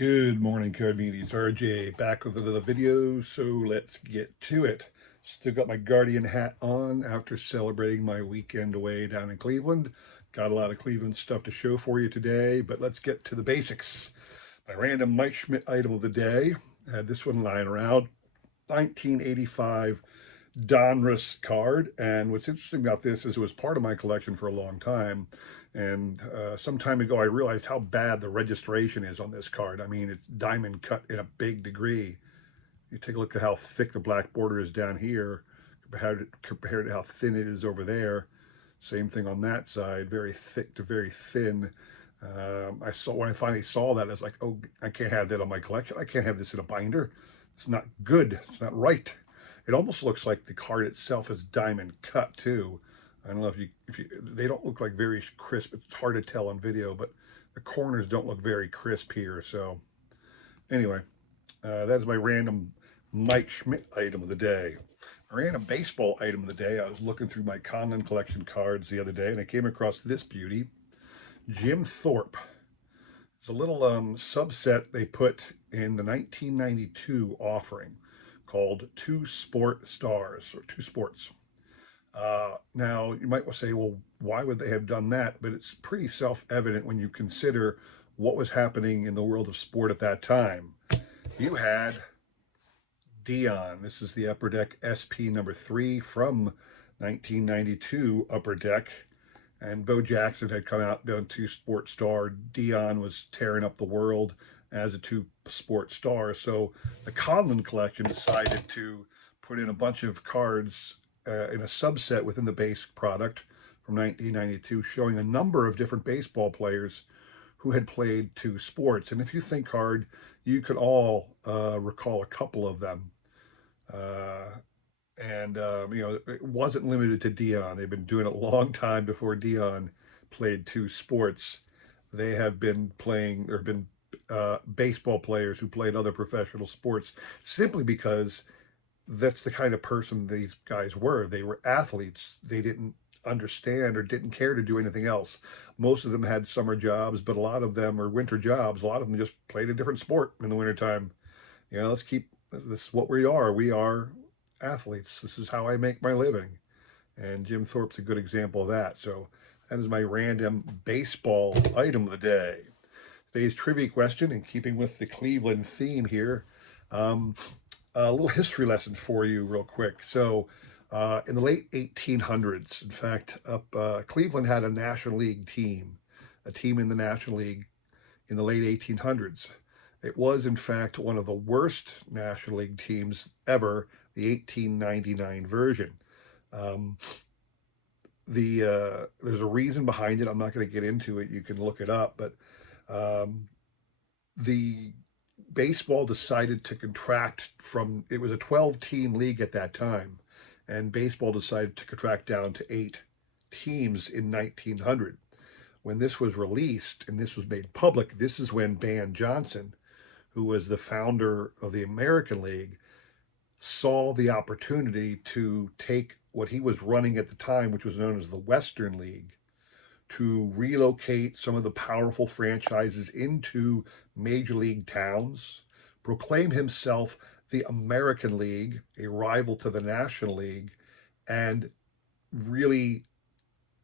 Good morning, card meanies. RJ back with another video, so let's get to it. Still got my Guardian hat on after celebrating my weekend away down in Cleveland. Got a lot of Cleveland stuff to show for you today, but let's get to the basics. My random Mike Schmidt item of the day. I had this one lying around. 1985 Donruss card, and what's interesting about this is it was part of my collection for a long time, and some time ago I realized how bad the registration is on this card. I mean, it's diamond cut in a big degree. You take a look at how thick the black border is down here compared to how thin it is over there. Same thing on that side, very thick to very thin. I saw when I finally saw that, I was like, oh, I can't have that on my collection. I can't have this in a binder. It's not good. It's not right. It almost looks like the card itself is diamond cut too. I don't know if you they don't look like very crisp. It's hard to tell on video, but the corners don't look very crisp here. So anyway, that's my random Mike Schmidt item of the day. My random baseball item of the day. I was looking through my Conlon collection cards the other day, and I came across this beauty, Jim Thorpe. It's a little subset they put in the 1992 offering called Two Sport Stars, or Two Sports. Now, you might say, well, why would they have done that? But it's pretty self-evident when you consider what was happening in the world of sport at that time. You had Deion. This is the Upper Deck SP number 3 from 1992 Upper Deck. And Bo Jackson had come out, done Two Sport Star. Deion was tearing up the world as a Two Sport Star. So the Conlon collection decided to put in a bunch of cards in a subset within the base product from 1992, showing a number of different baseball players who had played two sports. And if you think hard, you could all recall a couple of them. You know, it wasn't limited to Deion. They've been doing it a long time before Deion played two sports. They have been playing, there have been baseball players who played other professional sports simply because that's the kind of person these guys were. They were athletes. They didn't understand or didn't care to do anything else. Most of them had summer jobs, but a lot of them are winter jobs. A lot of them just played a different sport in the wintertime. You know, this is what we are. We are athletes. This is how I make my living. And Jim Thorpe's a good example of that. So that is my random baseball item of the day. Today's trivia question, in keeping with the Cleveland theme here, a little history lesson for you real quick. So in the late 1800s, in fact, Cleveland had a National League team, a team in the National League in the late 1800s. It was, in fact, one of the worst National League teams ever, the 1899 version. There's a reason behind it. I'm not going to get into it. You can look it up. But the baseball decided to contract from, it was a 12-team league at that time, and baseball decided to contract down to 8 teams in 1900. When this was released and this was made public, this is when Ban Johnson, who was the founder of the American League, saw the opportunity to take what he was running at the time, which was known as the Western League, to relocate some of the powerful franchises into major league towns, proclaim himself the American League, a rival to the National League, and really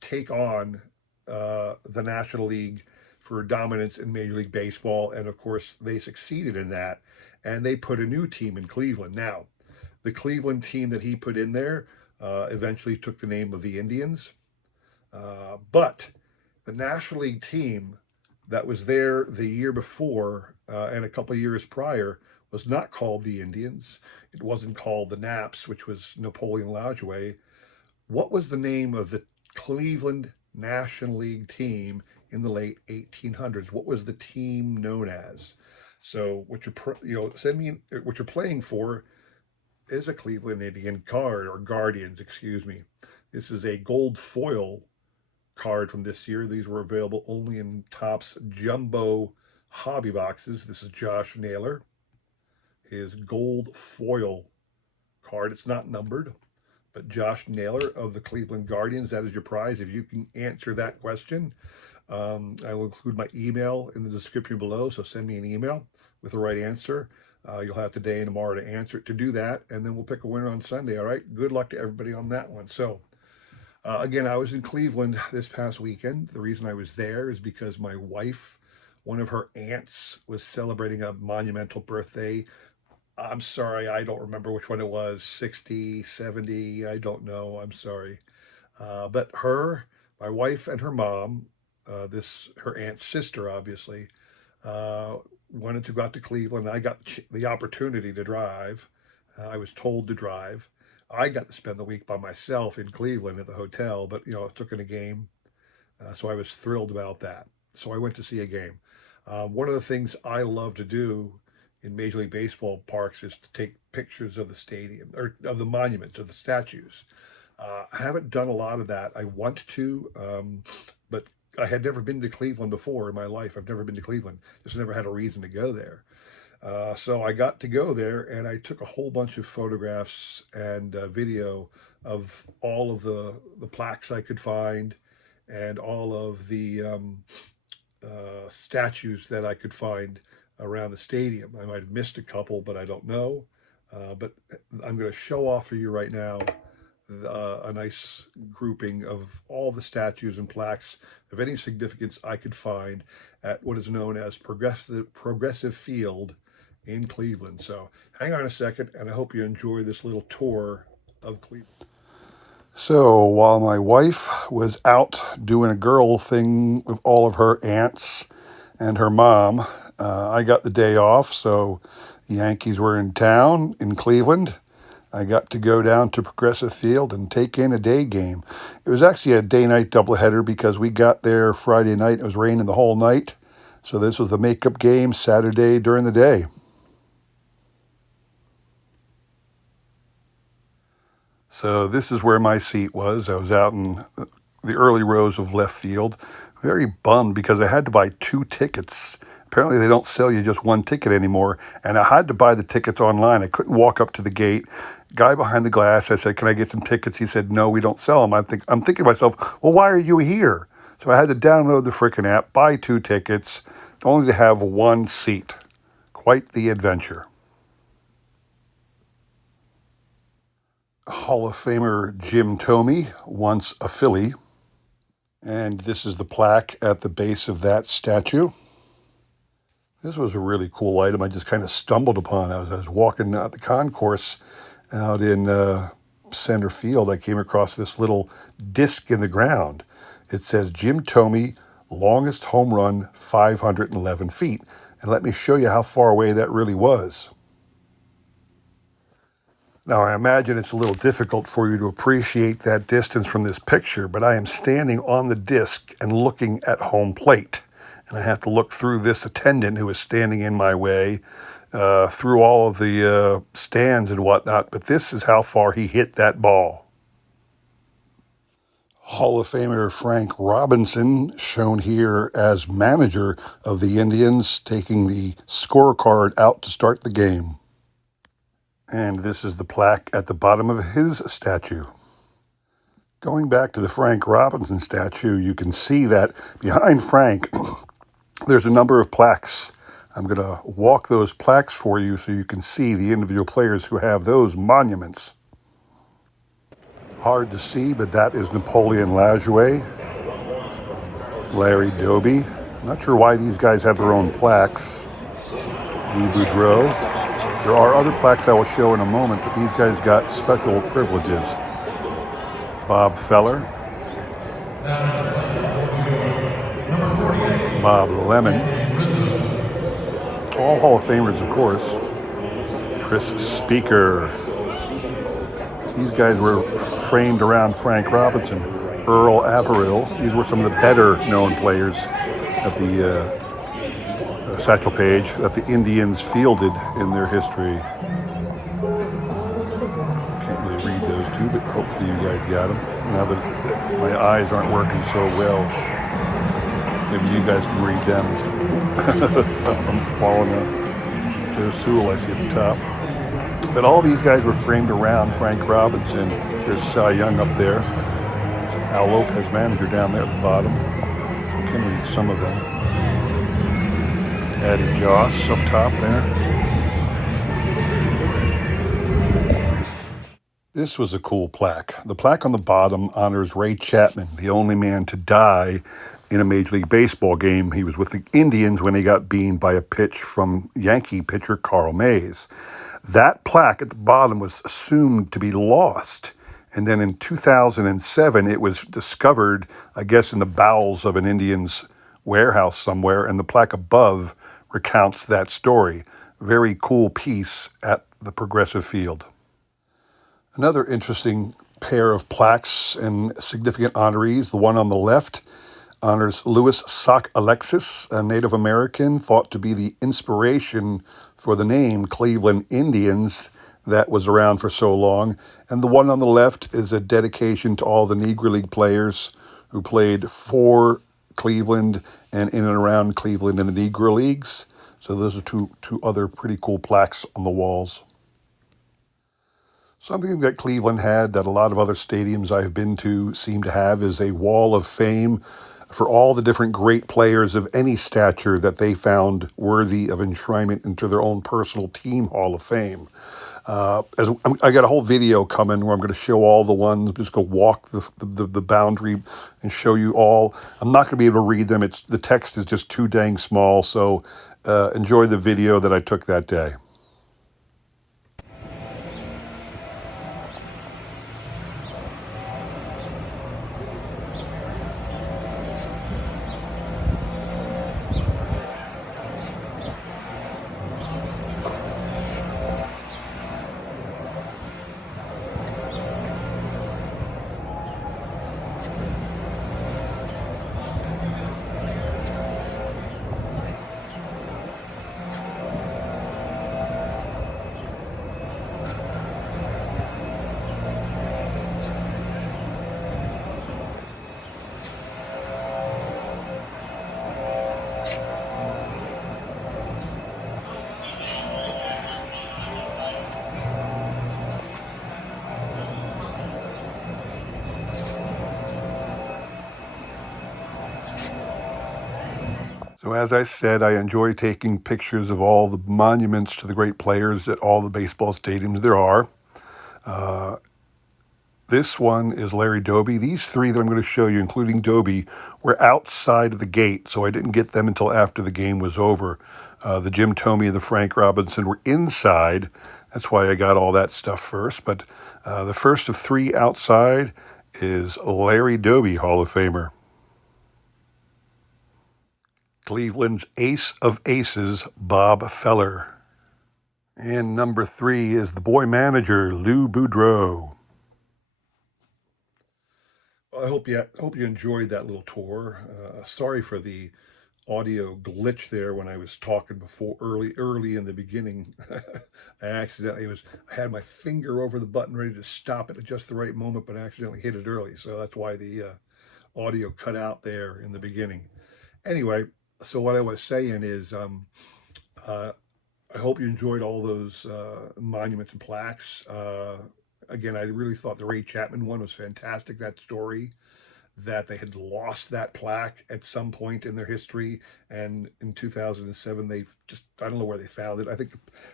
take on the National League for dominance in Major League Baseball. And of course, they succeeded in that. And they put a new team in Cleveland. Now, the Cleveland team that he put in there eventually took the name of the Indians. But the National League team that was there the year before and a couple of years prior was not called the Indians. It wasn't called the Naps, which was Napoleon Lajoie. What was the name of the Cleveland National League team in the late 1800s? What was the team known as? So what you're playing for is a Cleveland Indian card, or Guardians, excuse me. This is a gold foil card from this year. These were available only in Topps jumbo hobby boxes. This is Josh Naylor, his gold foil card. It's not numbered, but Josh Naylor of the Cleveland Guardians, that is your prize if you can answer that question. I will include my email in the description below, so send me an email with the right answer. You'll have today and tomorrow to answer it, to do that, and then we'll pick a winner on Sunday. All right. Good luck to everybody on that one. So, again, I was in Cleveland this past weekend. The reason I was there is because my wife, one of her aunts, was celebrating a monumental birthday. I'm sorry, I don't remember which one it was, 60, 70, I don't know. I'm sorry. But my wife and her mom, her aunt's sister, obviously, uh, wanted to go out to Cleveland. I got the opportunity to drive. I was told to drive. I got to spend the week by myself in Cleveland at the hotel, but I took in a game, so I was thrilled about that. So I went to see a game. One of the things I love to do in Major League Baseball parks is to take pictures of the stadium or of the monuments, of the statues. I haven't done a lot of that. I want to, but I had never been to Cleveland before in my life. I've never been to Cleveland. Just never had a reason to go there. So I got to go there, and I took a whole bunch of photographs and video of all of the plaques I could find, and all of the statues that I could find around the stadium. I might have missed a couple, but I don't know. But I'm going to show off for you right now a nice grouping of all the statues and plaques of any significance I could find at what is known as Progressive Field in Cleveland. So hang on a second, and I hope you enjoy this little tour of Cleveland. So while my wife was out doing a girl thing with all of her aunts and her mom, I got the day off, so the Yankees were in town in Cleveland. I got to go down to Progressive Field and take in a day game. It was actually a day-night doubleheader because we got there Friday night. It was raining the whole night, so this was the makeup game Saturday during the day. So this is where my seat was. I was out in the early rows of left field. Very bummed because I had to buy 2 tickets. Apparently they don't sell you just 1 ticket anymore. And I had to buy the tickets online. I couldn't walk up to the gate. Guy behind the glass, I said, "Can I get some tickets?" He said, "No, we don't sell them." I'm thinking to myself, well, why are you here? So I had to download the frickin' app, buy 2 tickets, only to have 1 seat. Quite the adventure. Hall of Famer Jim Thome, once a Philly. And this is the plaque at the base of that statue. This was a really cool item I just kind of stumbled upon. I was walking out the concourse out in center field. I came across this little disc in the ground. It says Jim Thome, longest home run, 511 feet. And let me show you how far away that really was. Now, I imagine it's a little difficult for you to appreciate that distance from this picture, but I am standing on the disc and looking at home plate. And I have to look through this attendant who is standing in my way, through all of the stands and whatnot, but this is how far he hit that ball. Hall of Famer Frank Robinson, shown here as manager of the Indians, taking the scorecard out to start the game. And this is the plaque at the bottom of his statue. Going back to the Frank Robinson statue, you can see that behind Frank, there's a number of plaques. I'm going to walk those plaques for you so you can see the individual players who have those monuments. Hard to see, but that is Napoleon Lajoie, Larry Doby. Not sure why these guys have their own plaques. Lou Boudreau. There are other plaques I will show in a moment, but these guys got special privileges. Bob Feller, Bob Lemon, all Hall of Famers, of course. Tris Speaker. These guys were framed around Frank Robinson. Earl Averill. These were some of the better known players at the Satchel Paige that the Indians fielded in their history. Can't really read those 2, but hopefully you guys got them. Now that my eyes aren't working so well, maybe you guys can read them. I'm falling up. Joe Sewell I see at the top. But all these guys were framed around Frank Robinson. There's Cy Young up there. Al Lopez, manager, down there at the bottom. can read some of them. Addie Joss up top there. This was a cool plaque. The plaque on the bottom honors Ray Chapman, the only man to die in a Major League Baseball game. He was with the Indians when he got beamed by a pitch from Yankee pitcher Carl Mays. That plaque at the bottom was assumed to be lost. And then in 2007, it was discovered, I guess, in the bowels of an Indians warehouse somewhere, and the plaque above recounts that story. Very cool piece at the Progressive Field. Another interesting pair of plaques and significant honorees. The one on the left honors Louis Sock Alexis, a Native American thought to be the inspiration for the name Cleveland Indians that was around for so long. And the one on the left is a dedication to all the Negro League players who played for Cleveland and in and around Cleveland in the Negro Leagues. So those are two other pretty cool plaques on the walls. Something that Cleveland had that a lot of other stadiums I've been to seem to have is a wall of fame for all the different great players of any stature that they found worthy of enshrinement into their own personal team Hall of Fame. I got a whole video coming where I'm going to show all the ones. I'm just going to walk the boundary and show you all. I'm not going to be able to read them. The text is just too dang small, so enjoy the video that I took that day. So as I said, I enjoy taking pictures of all the monuments to the great players at all the baseball stadiums there are. This one is Larry Doby. These three that I'm going to show you, including Doby, were outside of the gate, so I didn't get them until after the game was over. The Jim Thome and the Frank Robinson were inside. That's why I got all that stuff first. But the first of three outside is Larry Doby, Hall of Famer. Cleveland's ace of aces, Bob Feller. And number 3 is the boy manager, Lou Boudreau. I hope you enjoyed that little tour. Sorry for the audio glitch there when I was talking before, early in the beginning. I had my finger over the button ready to stop it at just the right moment, but I accidentally hit it early. So that's why the audio cut out there in the beginning. Anyway, so what I was saying is, I hope you enjoyed all those monuments and plaques. Again, I really thought the Ray Chapman one was fantastic, that story, that they had lost that plaque at some point in their history. And in 2007, I don't know where they found it. I think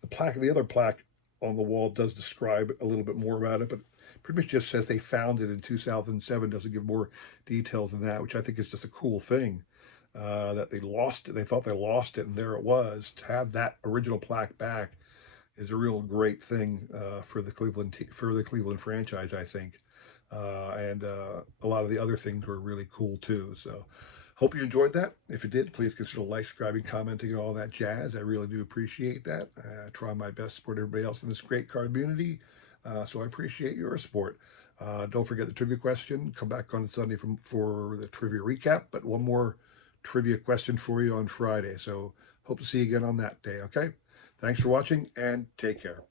the other plaque on the wall does describe a little bit more about it, but pretty much just says they found it in 2007, doesn't give more details than that, which I think is just a cool thing. That they lost it. They thought they lost it, and there it was. To have that original plaque back is a real great thing for the Cleveland franchise, I think. And a lot of the other things were really cool too. So hope you enjoyed that. If you did, please consider like, subscribing, commenting, and all that jazz. I really do appreciate that. I try my best to support everybody else in this great card community. So I appreciate your support. Don't forget the trivia question. Come back on Sunday for the trivia recap. But one more trivia question for you on Friday. So hope to see you again on that day, okay? Thanks for watching and take care.